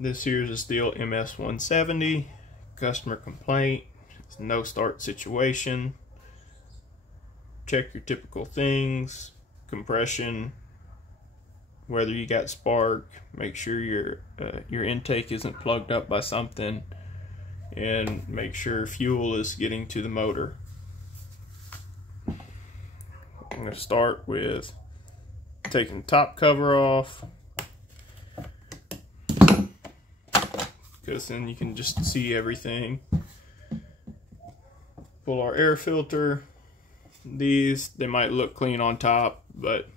This here is a Stihl MS170. Customer complaint. It's a no start situation. Check your typical things. Compression. Whether you got spark. Make sure your intake isn't plugged up by something. And make sure fuel is getting to the motor. I'm going to start with taking the top cover off, because then you can just see everything. Pull our air filter. They might look clean on top, but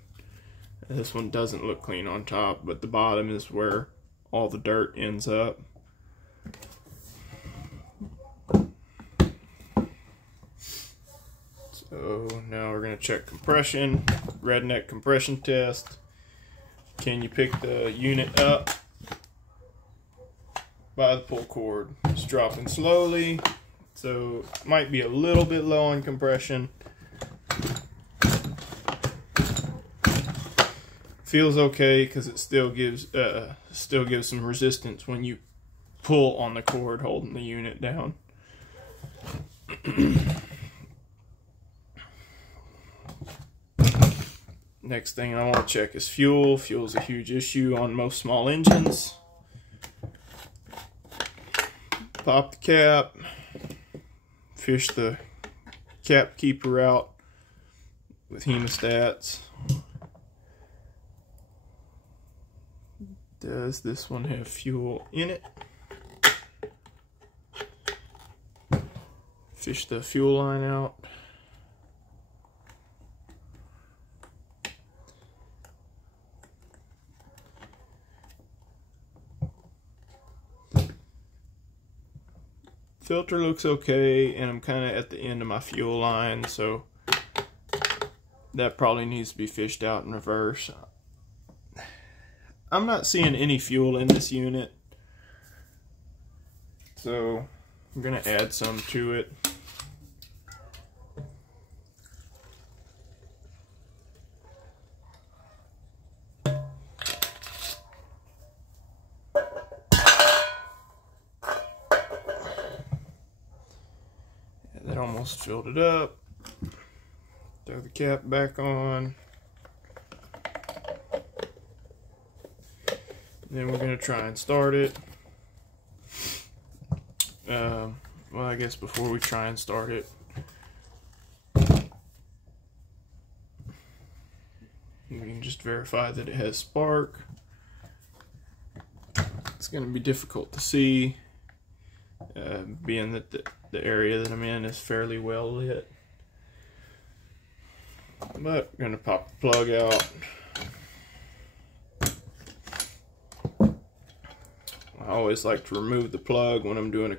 this one doesn't look clean on top, but the bottom is where all the dirt ends up. So now we're going to check compression, redneck compression test. Can you pick the unit up by the pull cord? It's dropping slowly, so it might be a little bit low on compression. Feels okay because it still gives some resistance when you pull on the cord holding the unit down. Next thing I want to check is fuel. Fuel is a huge issue on most small engines. Pop the cap. Fish the cap keeper out with hemostats. Does this one have fuel in it? Fish the fuel line out. Filter looks okay, and I'm kind of at the end of my fuel line, so that probably needs to be fished out in reverse. I'm not seeing any fuel in this unit, so I'm going to add some to it. That almost filled it up. Throw the cap back on. Then we're going to try and start it. Well, I guess before we try and start it, we can just verify that it has spark. It's going to be difficult to see, being that the area that I'm in is fairly well lit. But I'm going to pop the plug out. I always like to remove the plug when I'm doing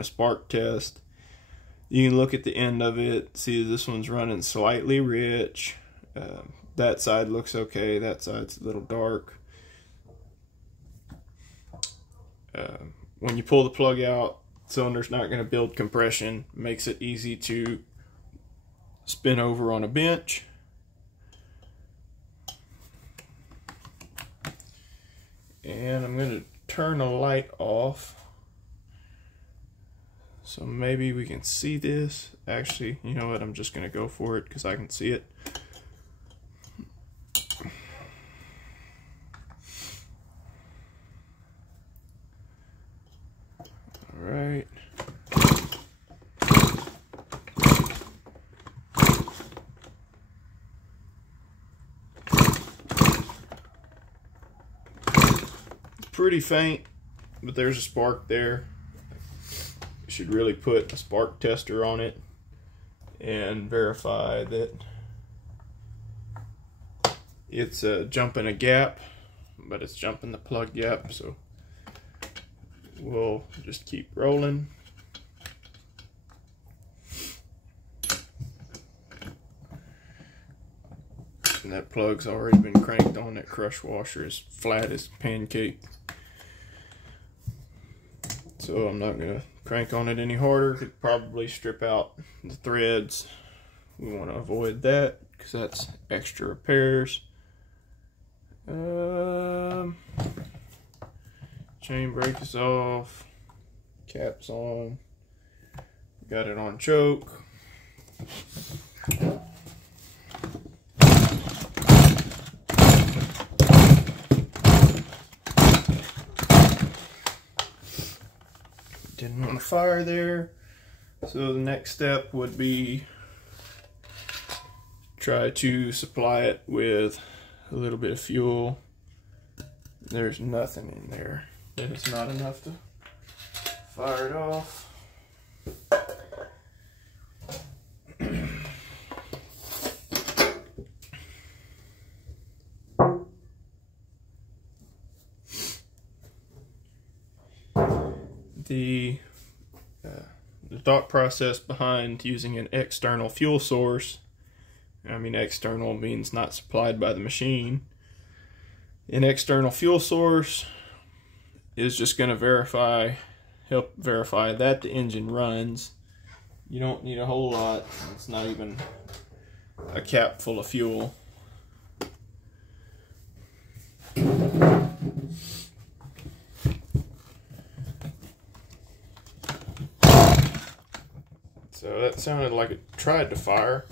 a spark test. You can look at the end of it, see this one's running slightly rich. That side looks okay, that side's a little dark. When you pull the plug out, the cylinder's not going to build compression. Makes it easy to spin over on a bench. And I'm going to turn the light off, so maybe we can see this. Actually, you know what, I'm just going to go for it because I can see it. Alright. Pretty faint, but there's a spark there. You should really put a spark tester on it and verify that it's jumping a gap, but it's jumping the plug gap, so we'll just keep rolling. And that plug's already been cranked on. That crush washer is flat as a pancake. So I'm not going to crank on it any harder. Could probably strip out the threads. We want to avoid that because that's extra repairs. Chain brake is off. Cap's on. Got it on choke. Didn't want to fire there. So the next step would be try to supply it with a little bit of fuel. There's nothing in there. That is not enough to fire it off. The thought process behind using an external fuel source, I mean external means not supplied by the machine. An external fuel source is just going to help verify that the engine runs. You don't need a whole lot. It's not even a cap full of fuel. So that sounded like it tried to fire.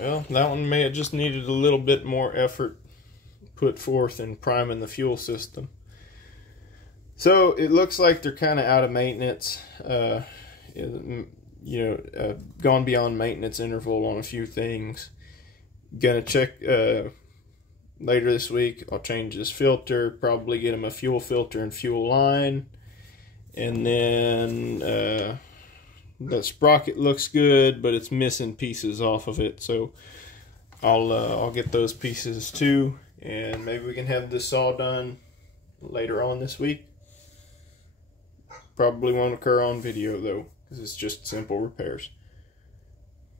Well, that one may have just needed a little bit more effort put forth in priming the fuel system. So it looks like they're kind of out of maintenance, gone beyond maintenance interval on a few things. Gonna check later this week. I'll change this filter, probably get them a fuel filter and fuel line, and then that sprocket looks good, but it's missing pieces off of it, so I'll get those pieces too, and maybe we can have this all done later on this week. Probably won't occur on video though, because it's just simple repairs.